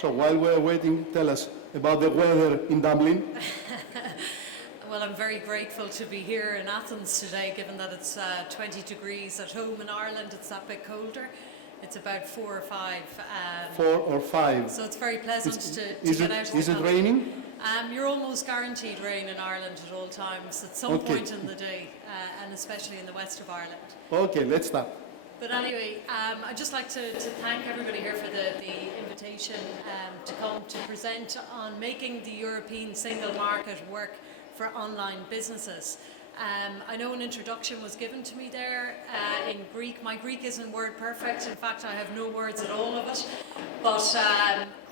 So while we're waiting, tell us about the weather in Dublin. Well, I'm very grateful to be here in Athens today, given that it's 20 degrees. At home in Ireland, it's that bit colder. It's about 4 or 5. 4 or 5. So it's very pleasant to get out. Is it raining? You're almost guaranteed rain in Ireland at all times, at some point in the day, and especially in the west of Ireland. Okay, let's start. But anyway, I'd just like to thank everybody here for the invitation to come to present on making the European single market work for online businesses. I know an introduction was given to me there in Greek. My Greek isn't word perfect. In fact, I have no words at all of it. But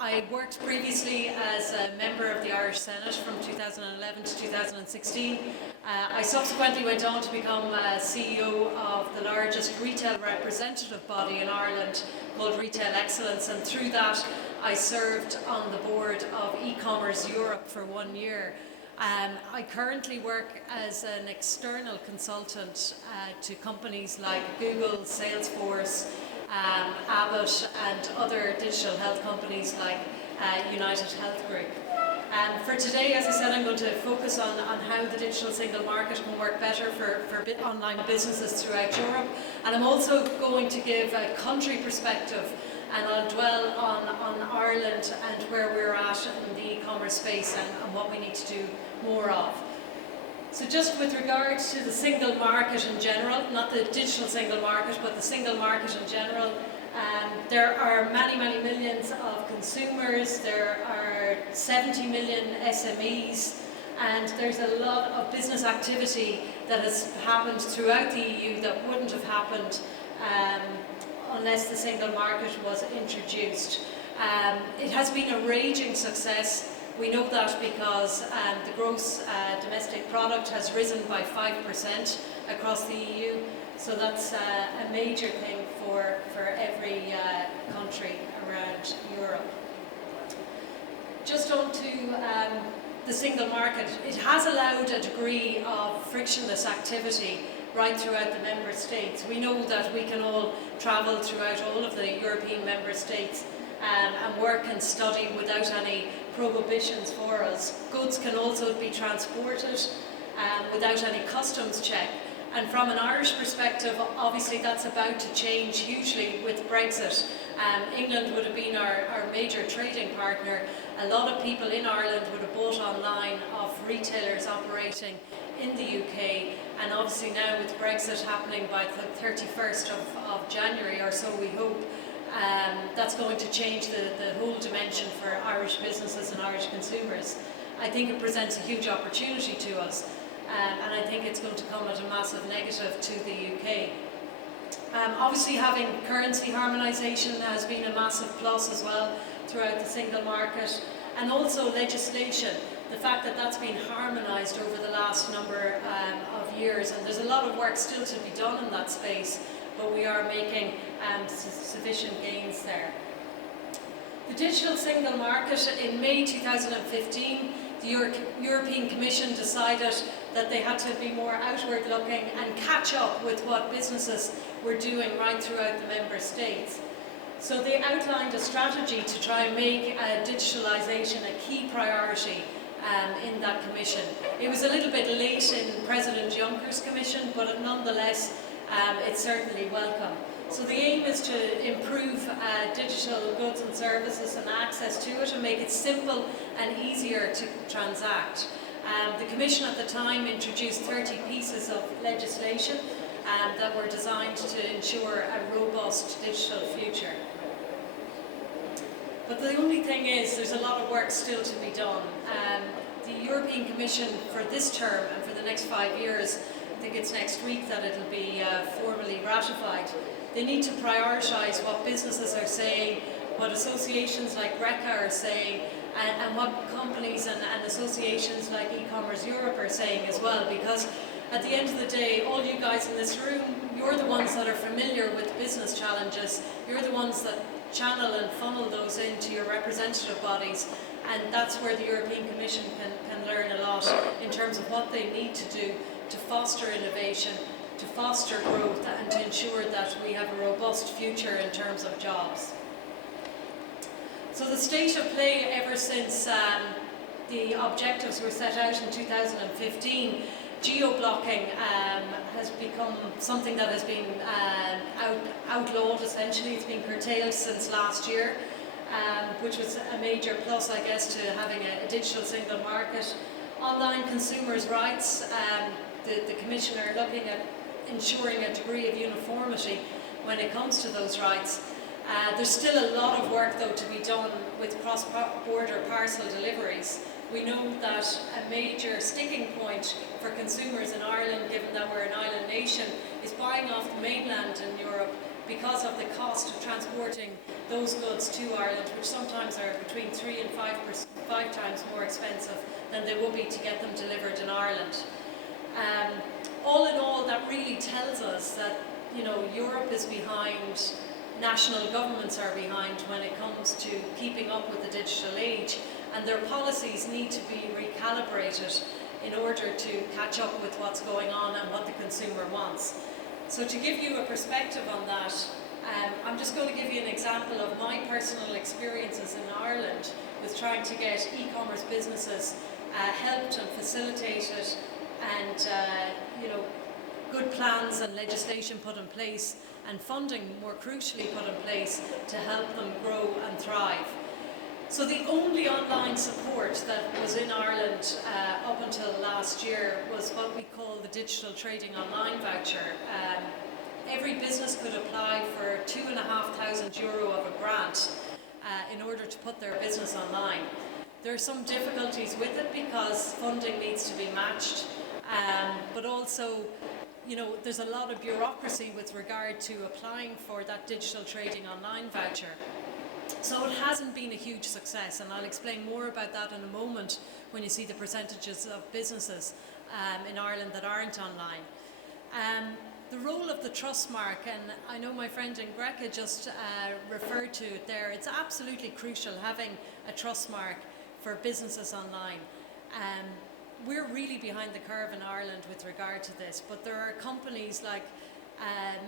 I worked previously as a member of the Irish Senate from 2011 to 2016. I subsequently went on to become CEO of the largest retail representative body in Ireland called Retail Excellence, and through that I served on the board of eCommerce Europe for 1 year. I currently work as an external consultant to companies like Google, Salesforce, Abbott and other digital health companies like United Health Group. For today, as I said, I'm going to focus on how the digital single market can work better for online businesses throughout Europe. And I'm also going to give a country perspective, and I'll dwell on Ireland and where we're at in the e-commerce space and what we need to do more of. So just with regard to the single market in general, not the digital single market, but the single market in general, there are many, many millions of consumers, there are 70 million SMEs, and there's a lot of business activity that has happened throughout the EU that wouldn't have happened unless the single market was introduced. It has been a raging success. We know that because the gross domestic product has risen by 5% across the EU, so that's a major thing for every country around Europe. Just on to the single market, it has allowed a degree of frictionless activity right throughout the member states. We know that we can all travel throughout all of the European member states and work and study without any prohibitions for us. Goods can also be transported without any customs check. And from an Irish perspective, obviously that's about to change hugely with Brexit. England would have been our major trading partner. A lot of people in Ireland would have bought online of retailers operating in the UK, and obviously now with Brexit happening by the 31st of January or so, we hope, that's going to change the whole dimension for Irish businesses and Irish consumers. I think it presents a huge opportunity to us, and I think it's going to come at a massive negative to the UK. Obviously having currency harmonisation has been a massive plus as well throughout the single market, and also legislation. The fact that that's been harmonised over the last number of years, and there's a lot of work still to be done in that space, but we are making sufficient gains there. The digital single market, in May 2015, the European Commission decided that they had to be more outward looking and catch up with what businesses were doing right throughout the member states. So they outlined a strategy to try and make digitalisation a key priority in that commission. It was a little bit late in President Juncker's commission, but nonetheless it's certainly welcome. So the aim is to improve digital goods and services and access to it and make it simple and easier to transact. The Commission at the time introduced 30 pieces of legislation that were designed to ensure a robust digital future. But the only thing is, there's a lot of work still to be done. The European Commission for this term and for the next 5 years, I think it's next week that it'll be formally ratified. They need to prioritise what businesses are saying, what associations like GRECA are saying, and what companies and associations like eCommerce Europe are saying as well, because at the end of the day, all you guys in this room, you're the ones that are familiar with business challenges, you're the ones that channel and funnel those into your representative bodies, and that's where the European Commission can learn a lot in terms of what they need to do to foster innovation, to foster growth, and to ensure that we have a robust future in terms of jobs. So the state of play ever since the objectives were set out in 2015, geo-blocking has become something that has been outlawed essentially. It's been curtailed since last year, which was a major plus, I guess, to having a digital single market. Online consumers' rights, the Commission are looking at ensuring a degree of uniformity when it comes to those rights. There's still a lot of work though to be done with cross-border parcel deliveries. We know that a major sticking point for consumers in Ireland, given that we're an island nation, is buying off the mainland in Europe because of the cost of transporting those goods to Ireland, which sometimes are between 3 and 5 times more expensive than they would be to get them delivered in Ireland. All in all, that really tells us that, you know, Europe is behind, national governments are behind when it comes to keeping up with the digital age, and their policies need to be recalibrated in order to catch up with what's going on and what the consumer wants. So to give you a perspective on that, I'm just going to give you an example of my personal experiences in Ireland with trying to get e-commerce businesses helped and facilitated, and you know, good plans and legislation put in place, and funding, more crucially, put in place to help them grow and thrive. So the only online support that was in Ireland up until last year was what we call the Digital Trading Online Voucher. Every business could apply for €2,500 of a grant in order to put their business online. There are some difficulties with it because funding needs to be matched, but also, you know, there's a lot of bureaucracy with regard to applying for that Digital Trading Online Voucher. So it hasn't been a huge success, and I'll explain more about that in a moment when you see the percentages of businesses in Ireland that aren't online. The role of the trust mark, and I know my friend in Greca just referred to it there, it's absolutely crucial having a trust mark for businesses online. We're really behind the curve in Ireland with regard to this, but there are companies like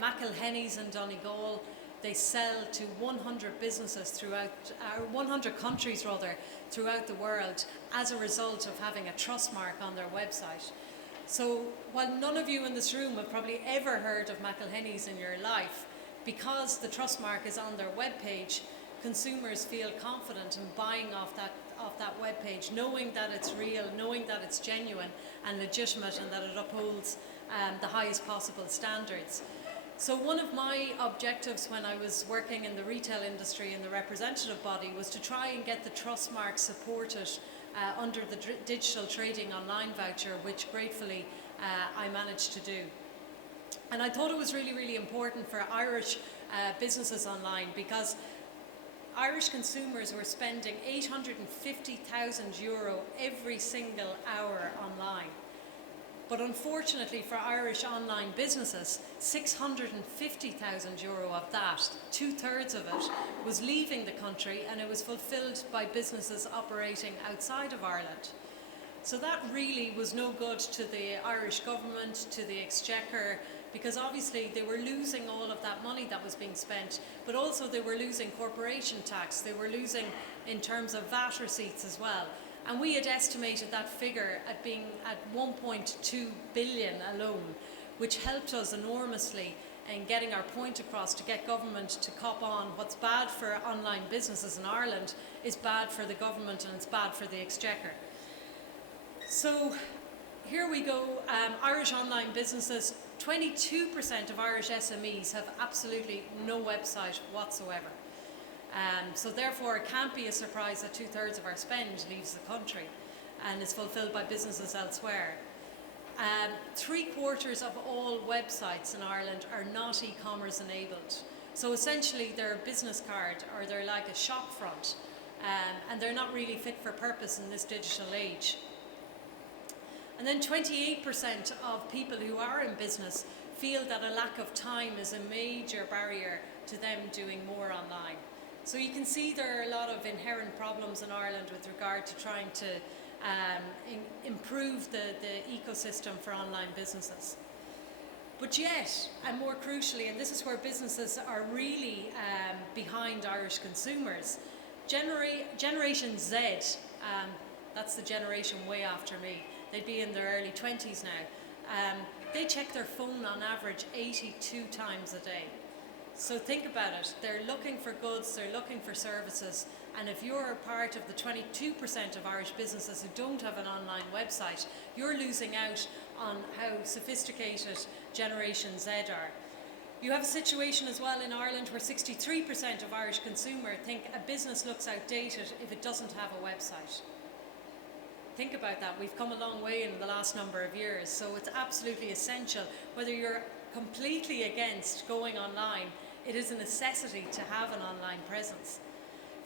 McElhenny's in Donegal. They sell to 100 businesses throughout, 100 countries rather, throughout the world as a result of having a trust mark on their website. So while none of you in this room have probably ever heard of McElhenny's in your life, because the trust mark is on their webpage, consumers feel confident in buying off that webpage, knowing that it's real, knowing that it's genuine and legitimate, and that it upholds the highest possible standards. So one of my objectives when I was working in the retail industry in the representative body was to try and get the trust mark supported under the Digital Trading Online Voucher, which gratefully I managed to do. And I thought it was really, really important for Irish businesses online, because Irish consumers were spending €850,000 every single hour online. But unfortunately for Irish online businesses, €650,000 of that, 2/3 of it, was leaving the country, and it was fulfilled by businesses operating outside of Ireland. So that really was no good to the Irish government, to the Exchequer, because obviously they were losing all of that money that was being spent, but also they were losing corporation tax, they were losing in terms of VAT receipts as well. And we had estimated that figure at being at 1.2 billion alone, which helped us enormously in getting our point across to get government to cop on. What's bad for online businesses in Ireland is bad for the government, and it's bad for the Exchequer. So here we go, Irish online businesses, 22% of Irish SMEs have absolutely no website whatsoever. So therefore it can't be a surprise that 2/3 of our spend leaves the country and is fulfilled by businesses elsewhere. 3/4 of all websites in Ireland are not e-commerce enabled. So essentially they're a business card, or they're like a shop front, and they're not really fit for purpose in this digital age. And then 28% of people who are in business feel that a lack of time is a major barrier to them doing more online. So you can see there are a lot of inherent problems in Ireland with regard to trying to improve the ecosystem for online businesses. But yet, and more crucially, and this is where businesses are really behind Irish consumers, Generation Z, that's the generation way after me. They'd be in their early 20s now. They check their phone on average 82 times a day. So think about it. They're looking for goods, they're looking for services, and if you're part of the 22% of Irish businesses who don't have an online website, you're losing out on how sophisticated Generation Z are. You have a situation as well in Ireland where 63% of Irish consumers think a business looks outdated if it doesn't have a website. Think about that. We've come a long way in the last number of years, so it's absolutely essential. Whether you're completely against going online, it is a necessity to have an online presence.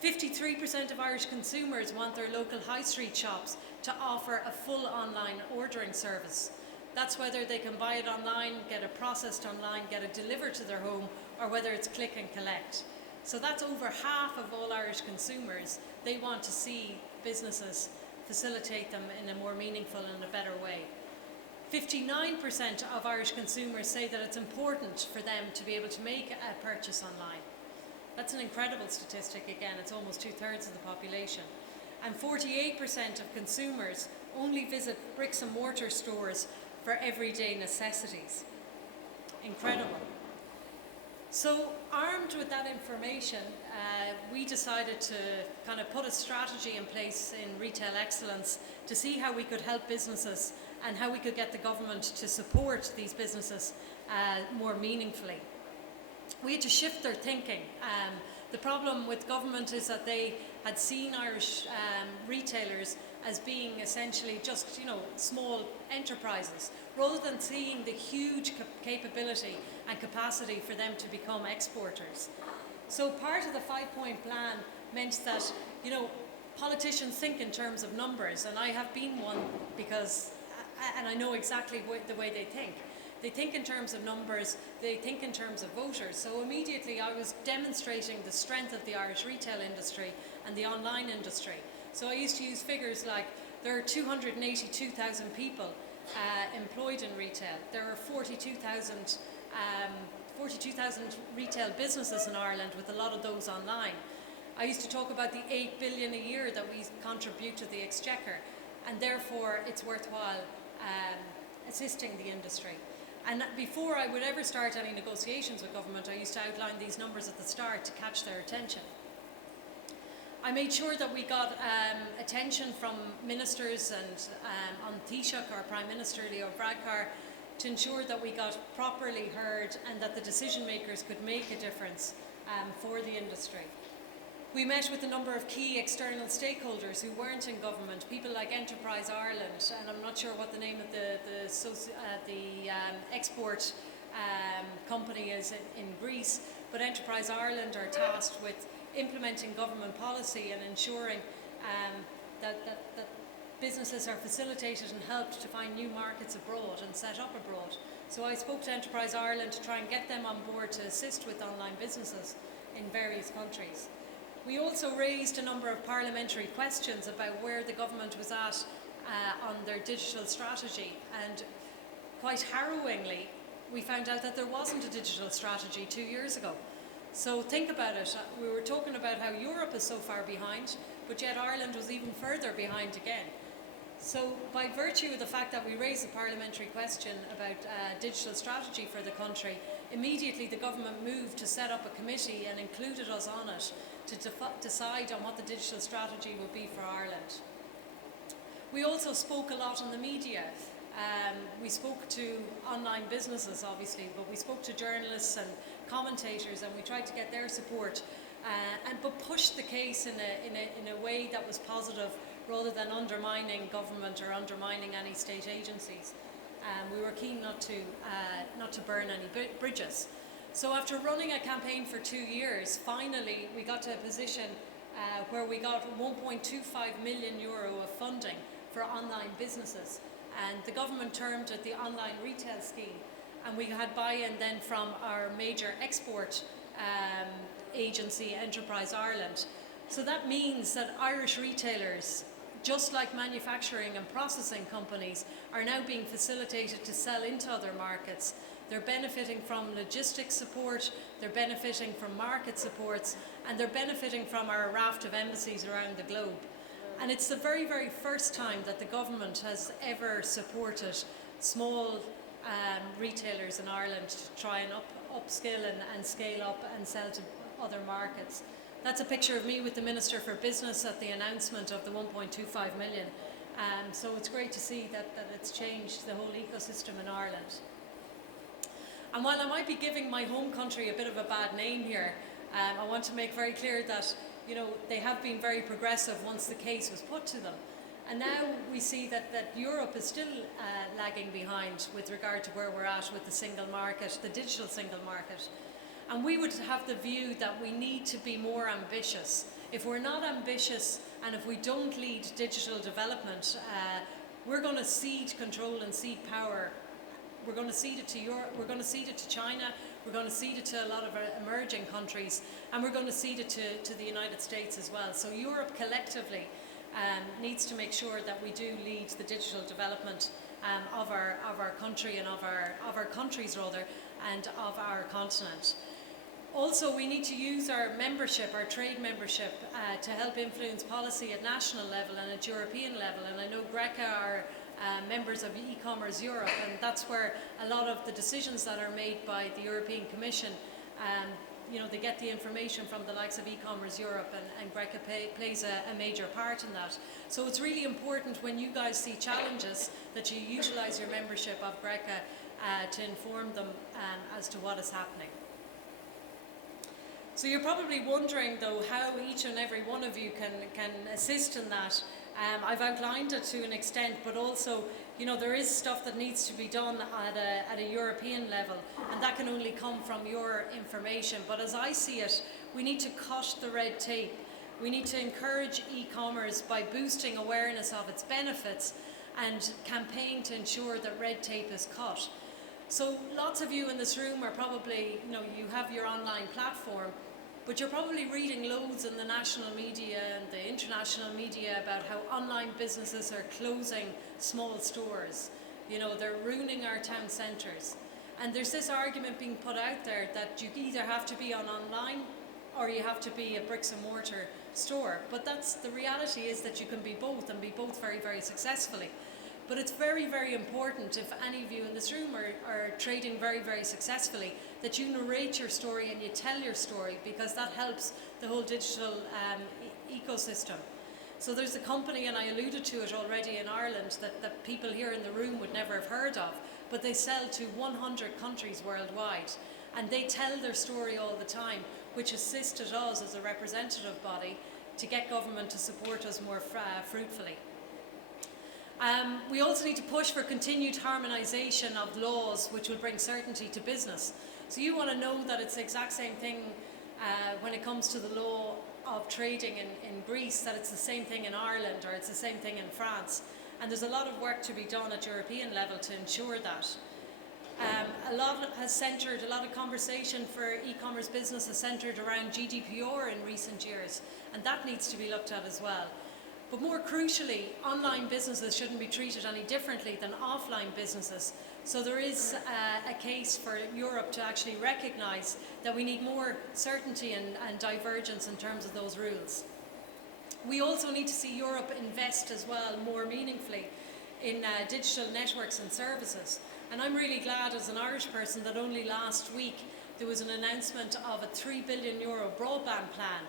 53% of Irish consumers want their local high street shops to offer a full online ordering service. That's whether they can buy it online, get it processed online, get it delivered to their home, or whether it's click and collect. So that's over half of all Irish consumers. They want to see businesses facilitate them in a more meaningful and a better way. 59% of Irish consumers say that it's important for them to be able to make a purchase online. That's an incredible statistic again, it's almost 2/3 of the population. And 48% of consumers only visit bricks and mortar stores for everyday necessities. Incredible. So armed with that information, we decided to kind of put a strategy in place in retail excellence to see how we could help businesses and how we could get the government to support these businesses more meaningfully. We had to shift their thinking. The problem with government is that they had seen Irish retailers as being essentially just, small enterprises, rather than seeing the huge capability and capacity for them to become exporters. So part of the 5-point plan meant that, politicians think in terms of numbers, and I have been one and I know exactly the way they think. They think in terms of numbers, they think in terms of voters. So immediately I was demonstrating the strength of the Irish retail industry and the online industry. So I used to use figures like there are 282,000 people employed in retail. There are 42,000 retail businesses in Ireland, with a lot of those online. I used to talk about the 8 billion a year that we contribute to the Exchequer, and therefore it's worthwhile assisting the industry. And before I would ever start any negotiations with government, I used to outline these numbers at the start to catch their attention. I made sure that we got attention from ministers and on Taoiseach, our Prime Minister Leo Varadkar, to ensure that we got properly heard and that the decision makers could make a difference for the industry. We met with a number of key external stakeholders who weren't in government, people like Enterprise Ireland, and I'm not sure what the name of the export company is in Greece, but Enterprise Ireland are tasked with implementing government policy and ensuring that businesses are facilitated and helped to find new markets abroad and set up abroad. So I spoke to Enterprise Ireland to try and get them on board to assist with online businesses in various countries. We also raised a number of parliamentary questions about where the government was at on their digital strategy, and quite harrowingly we found out that there wasn't a digital strategy 2 years ago. So think about it, we were talking about how Europe is so far behind, but yet Ireland was even further behind again. So by virtue of the fact that we raised a parliamentary question about digital strategy for the country, immediately the government moved to set up a committee and included us on it to decide on what the digital strategy would be for Ireland. We also spoke a lot in the media. We spoke to online businesses obviously, but we spoke to journalists and commentators, and we tried to get their support but pushed the case in a way that was positive, rather than undermining government or undermining any state agencies. We were keen not to burn any bridges. So after running a campaign for 2 years, finally we got to a position where we got €1.25 million of funding for online businesses, and the government termed it the online retail scheme, and we had buy-in then from our major export agency, Enterprise Ireland. So that means that Irish retailers, just like manufacturing and processing companies, are now being facilitated to sell into other markets they're benefiting from logistics support, they're benefiting from market supports, and they're benefiting from our raft of embassies around the globe. And it's the very, very first time that the government has ever supported small retailers in Ireland to try and upskill and scale up and sell to other markets. That's a picture of me with the Minister for Business at the announcement of the 1.25 million. So it's great to see that it's changed the whole ecosystem in Ireland. And while I might be giving my home country a bit of a bad name here, I want to make very clear that they have been very progressive once the case was put to them. And now we see that Europe is still lagging behind with regard to where we're at with the single market, the digital single market. And we would have the view that we need to be more ambitious. If we're not ambitious and if we don't lead digital development, we're going to cede control and cede power. We're going to cede it to Europe, we're going to cede it to China, we're going to cede it to a lot of emerging countries, and we're going to cede it to the United States as well. So Europe collectively needs to make sure that we do lead the digital development of our country and of our countries rather, and of our continent. Also, we need to use our membership, our trade membership, to help influence policy at national level and at European level. And I know Greca are members of eCommerce Europe, and that's where a lot of the decisions that are made by the European Commission, they get the information from the likes of eCommerce Europe, and Greca plays a major part in that. So it's really important when you guys see challenges that you utilise your membership of Greca to inform them as to what is happening. So you're probably wondering though how each and every one of you can assist in that. I've outlined it to an extent, but also there is stuff that needs to be done at a European level, and that can only come from your information. But as I see it, we need to cut the red tape. We need to encourage e-commerce by boosting awareness of its benefits and campaign to ensure that red tape is cut. So lots of you in this room are probably, you have your online platform, but you're probably reading loads in the national media and the international media about how online businesses are closing small stores. They're ruining our town centres. And there's this argument being put out there that you either have to be online or you have to be a bricks and mortar store. But the reality is that you can be both, and be both very, very successfully. But it's very, very important, if any of you in this room are trading very, very successfully, that you narrate your story and you tell your story, because that helps the whole digital ecosystem. So there's a company, and I alluded to it already in Ireland, that people here in the room would never have heard of, but they sell to 100 countries worldwide. And they tell their story all the time, which assisted us as a representative body to get government to support us more fruitfully. We also need to push for continued harmonisation of laws, which will bring certainty to business. So you want to know that it's the exact same thing when it comes to the law of trading in Greece, that it's the same thing in Ireland, or it's the same thing in France. And there's a lot of work to be done at European level to ensure that. A lot of conversation for e-commerce business has centred around GDPR in recent years, and that needs to be looked at as well. But more crucially, online businesses shouldn't be treated any differently than offline businesses. So there is a case for Europe to actually recognise that we need more certainty and divergence in terms of those rules. We also need to see Europe invest as well more meaningfully in digital networks and services. And I'm really glad as an Irish person that only last week there was an announcement of a €3 billion broadband plan.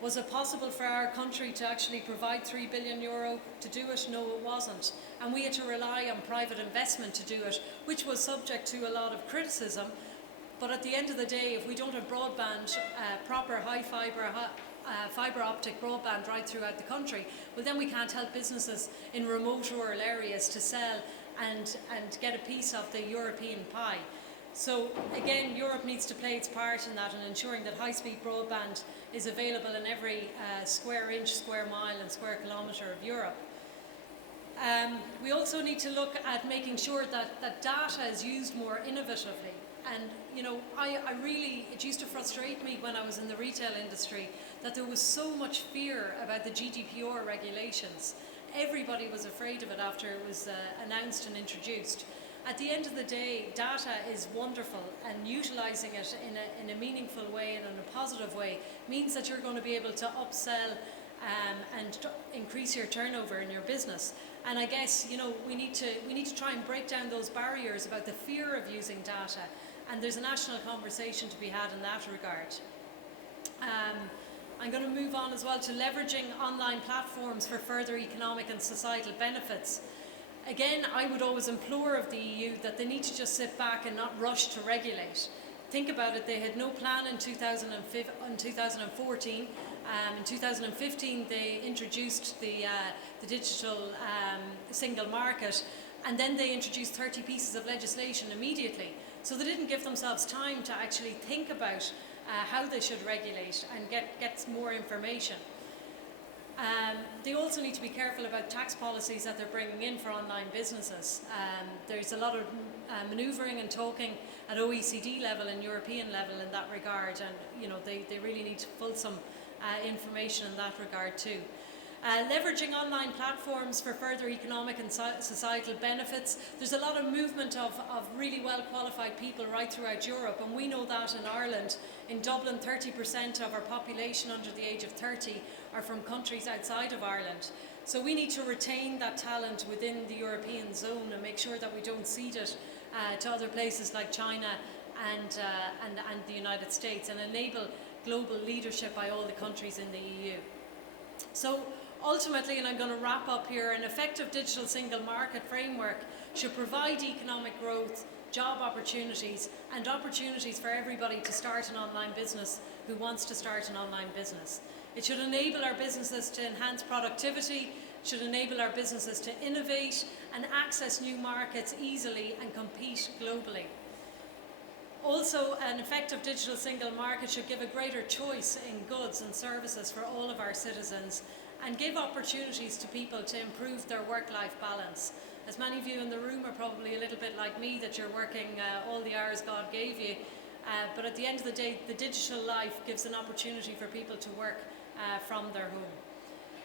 Was it possible for our country to actually provide €3 billion to do it? No, it wasn't. And we had to rely on private investment to do it, which was subject to a lot of criticism. But at the end of the day, if we don't have broadband, proper high fibre optic broadband right throughout the country, well then we can't help businesses in remote rural areas to sell and get a piece of the European pie. So again, Europe needs to play its part in that, and ensuring that high-speed broadband is available in every square inch, square mile and square kilometre of Europe. We also need to look at making sure that data is used more innovatively. And it used to frustrate me when I was in the retail industry that there was so much fear about the GDPR regulations. Everybody was afraid of it after it was announced and introduced. At the end of the day, data is wonderful, and utilising it in a meaningful way and in a positive way means that you're going to be able to upsell and increase your turnover in your business. And I guess, you know, we need to try and break down those barriers about the fear of using data, and there's a national conversation to be had in that regard. I'm going to move on as well to leveraging online platforms for further economic and societal benefits. Again, I would always implore of the EU that they need to just sit back and not rush to regulate. Think about it, they had no plan in 2014. In 2015 they introduced the digital single market, and then they introduced 30 pieces of legislation immediately. So they didn't give themselves time to actually think about how they should regulate and get more information. They also need to be careful about tax policies that they're bringing in for online businesses. There's a lot of manoeuvring and talking at OECD level and European level in that regard, and you know they really need fulsome information in that regard too. Leveraging online platforms for further economic and societal benefits. There's a lot of movement of really well qualified people right throughout Europe, and we know that in Ireland. In Dublin, 30% of our population under the age of 30 are from countries outside of Ireland. So we need to retain that talent within the European zone and make sure that we don't cede it to other places like China and the United States, and enable global leadership by all the countries in the EU. So ultimately, and I'm going to wrap up here, an effective digital single market framework should provide economic growth, job opportunities, and opportunities for everybody to start an online business who wants to start an online business. It should enable our businesses to enhance productivity, should enable our businesses to innovate and access new markets easily and compete globally. Also, an effective digital single market should give a greater choice in goods and services for all of our citizens, and give opportunities to people to improve their work-life balance. As many of you in the room are probably a little bit like me, that you're working all the hours God gave you, but at the end of the day, the digital life gives an opportunity for people to work from their home.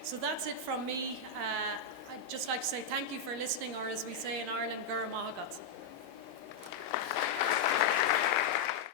So that's it from me. I'd just like to say thank you for listening, or as we say in Ireland, Gur Mahagat.